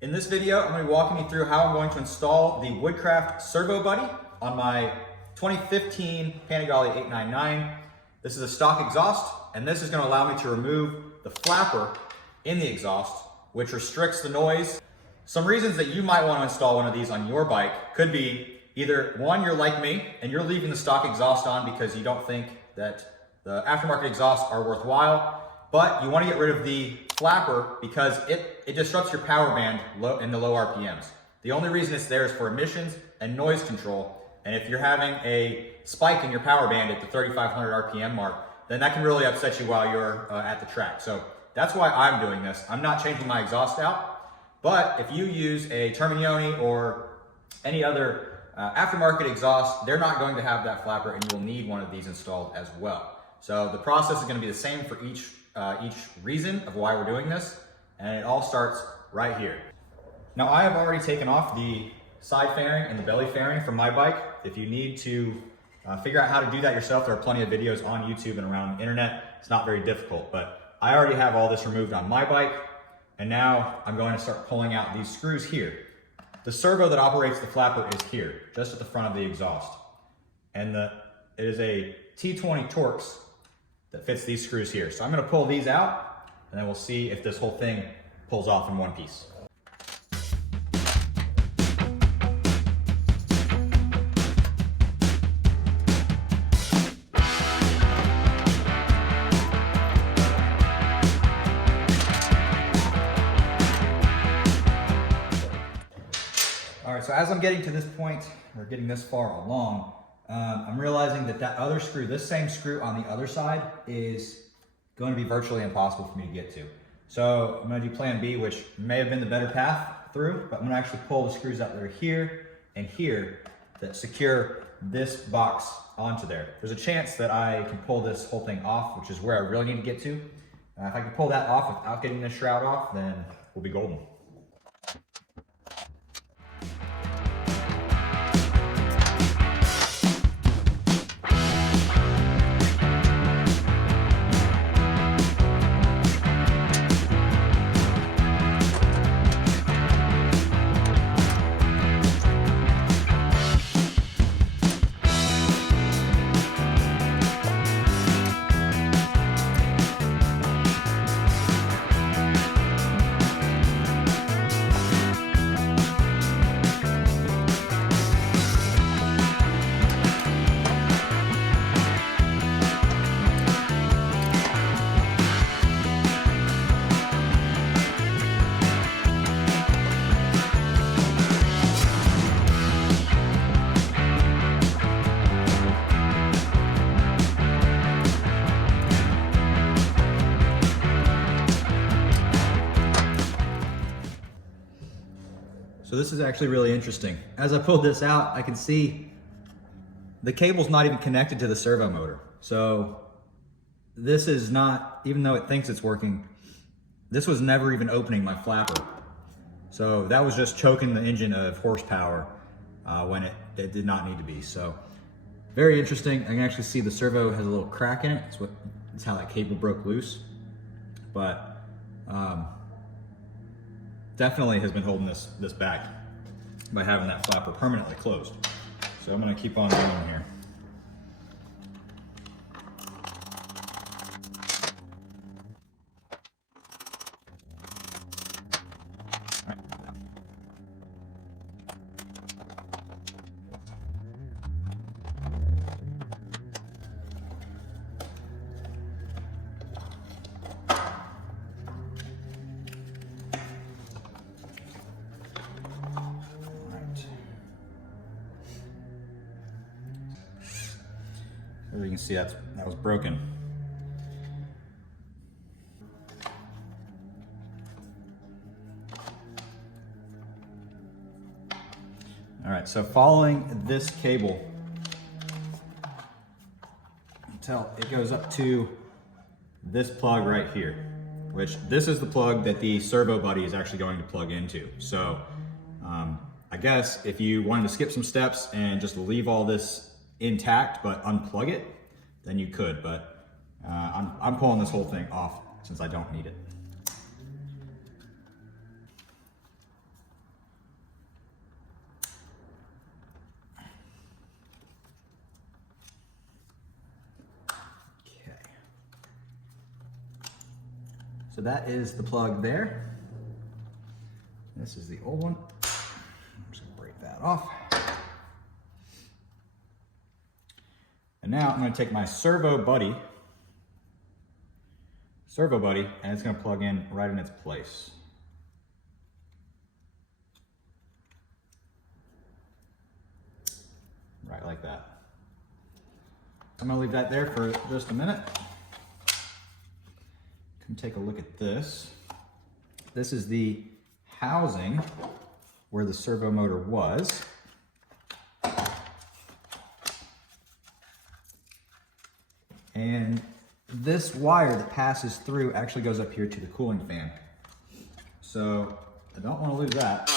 In this video, I'm going to be walking you through how I'm going to install the Woodcraft Servo Buddy on my 2015 Panigale 899. This is a stock exhaust, and this is going to allow me to remove the flapper in the exhaust, which restricts the noise. Some reasons that you might want to install one of these on your bike could be either one, you're like me and you're leaving the stock exhaust on because you don't think that the aftermarket exhausts are worthwhile, but you want to get rid of the flapper because it disrupts your power band in the low RPMs. The only reason it's there is for emissions and noise control. And if you're having a spike in your power band at the 3,500 RPM mark, then that can really upset you while you're at the track. So that's why I'm doing this. I'm not changing my exhaust out, but if you use a Terminioni or any other aftermarket exhaust, they're not going to have that flapper, and you'll need one of these installed as well. So the process is going to be the same for each reason of why we're doing this, and it all starts right here. Now I have already taken off the side fairing and the belly fairing from my bike. If you need to figure out how to do that yourself, there are plenty of videos on YouTube and around the internet. It's not very difficult, but I already have all this removed on my bike, and now I'm going to start pulling out these screws here. The servo that operates the flapper is here, just at the front of the exhaust. And it is a T20 Torx that fits these screws here. So I'm gonna pull these out, and then we'll see if this whole thing pulls off in one piece. All right, so as I'm getting to this point, or getting this far along, I'm realizing that other screw, this same screw on the other side, is going to be virtually impossible for me to get to. So I'm going to do plan B, which may have been the better path through, but I'm going to actually pull the screws out that are here and here that secure this box onto there. There's a chance that I can pull this whole thing off, which is where I really need to get to. If I can pull that off without getting this shroud off, then we'll be golden. So this is actually really interesting. As I pulled this out, I can see the cable's not even connected to the servo motor. So this is not, even though it thinks it's working, this was never even opening my flapper. So that was just choking the engine of horsepower when it did not need to be. So very interesting. I can actually see the servo has a little crack in it. That's how that cable broke loose. But definitely has been holding this back by having that flapper permanently closed. So I'm gonna keep on going here. As you can see, that was broken. All right, so following this cable until it goes up to this plug right here, which this is the plug that the Servo Buddy is actually going to plug into. So I guess if you wanted to skip some steps and just leave all this intact but unplug it, then you could, but I'm pulling this whole thing off since I don't need it. So that is the plug there. This is the old one. I'm just gonna break that off. And now I'm gonna take my Servo Buddy, and it's gonna plug in right in its place. Right like that. I'm gonna leave that there for just a minute. Come take a look at this. This is the housing where the servo motor was. And this wire that passes through actually goes up here to the cooling fan. So I don't want to lose that.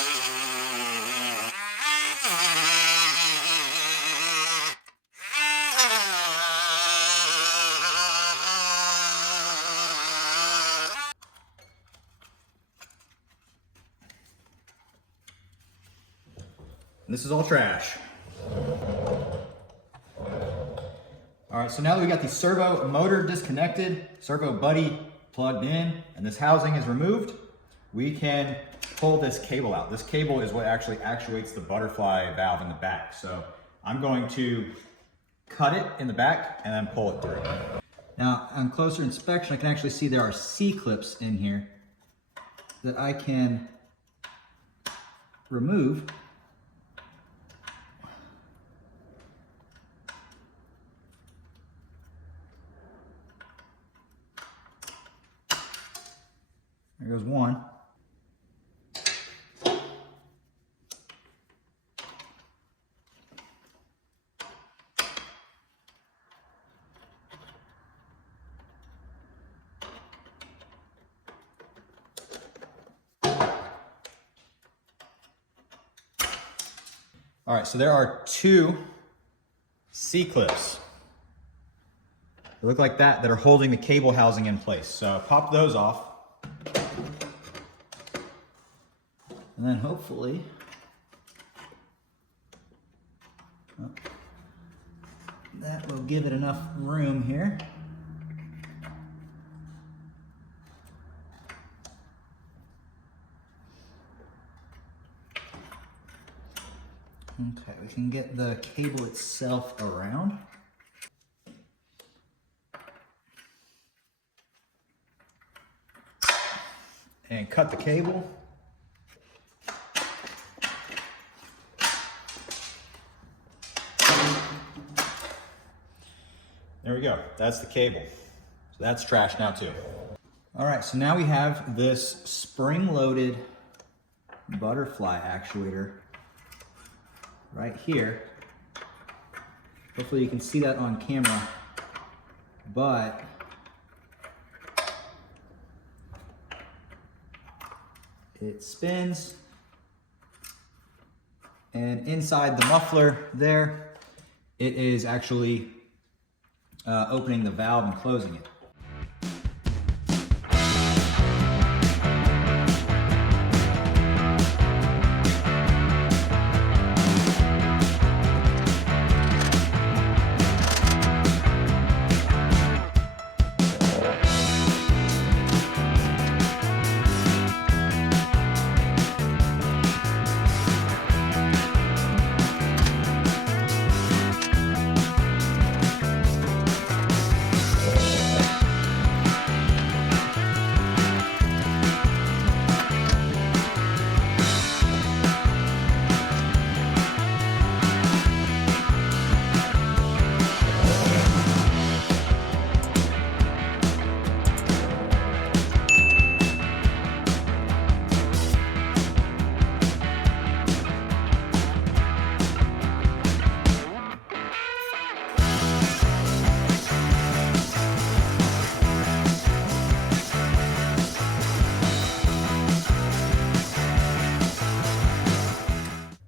This is all trash. All right, so now that we got the servo motor disconnected, Servo Buddy plugged in, and this housing is removed, we can pull this cable out. This cable is what actually actuates the butterfly valve in the back. So I'm going to cut it in the back and then pull it through. Now, on closer inspection, I can actually see there are C-clips in here that I can remove. There goes one. All right, so there are two C-clips. They look like that are holding the cable housing in place. So pop those off. And then hopefully, that will give it enough room here. Okay, we can get the cable itself around. And cut the cable. There we go, that's the cable. So that's trash now too. All right, so now we have this spring-loaded butterfly actuator right here. Hopefully you can see that on camera, but it spins, and inside the muffler there, it is actually opening the valve and closing it.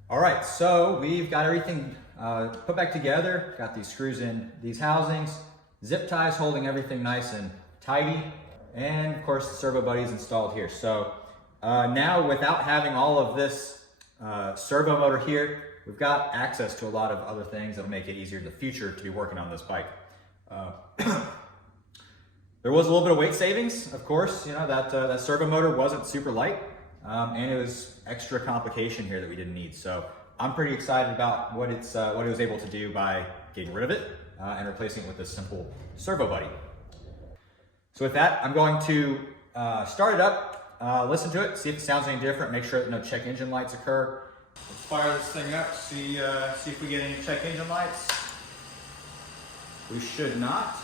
All right, so we've got everything put back together, got these screws in these housings, zip ties holding everything nice and tidy, and of course the Servo Buddy is installed here. So now without having all of this servo motor here, we've got access to a lot of other things that'll make it easier in the future to be working on this bike. There was a little bit of weight savings, of course. You know, that servo motor wasn't super light, and it was extra complication here that we didn't need. So I'm pretty excited about what it was able to do by getting rid of it and replacing it with this simple Servo Buddy. So with that, I'm going to start it up, listen to it, see if it sounds any different, make sure that no check engine lights occur. Let's fire this thing up, see if we get any check engine lights. We should not.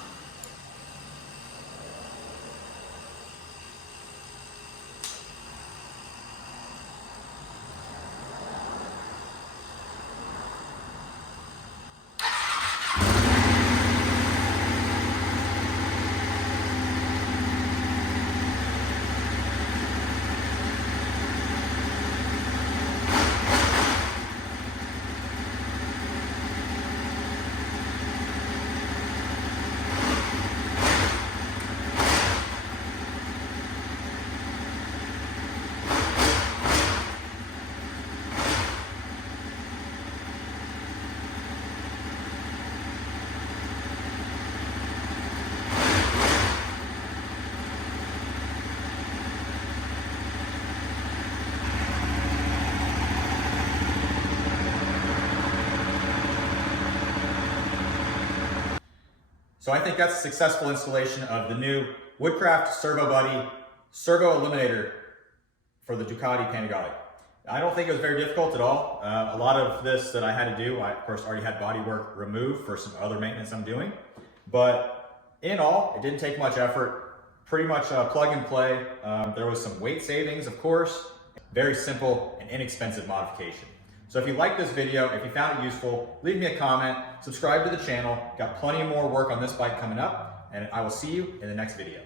So I think that's a successful installation of the new Woodcraft Servo Buddy servo eliminator for the Ducati Panigale. I don't think it was very difficult at all. A lot of this that I had to do, I of course already had body work removed for some other maintenance I'm doing. But in all, it didn't take much effort, pretty much plug and play. There was some weight savings, of course, very simple and inexpensive modification. So if you liked this video, if you found it useful, leave me a comment, subscribe to the channel. Got plenty more work on this bike coming up, and I will see you in the next video.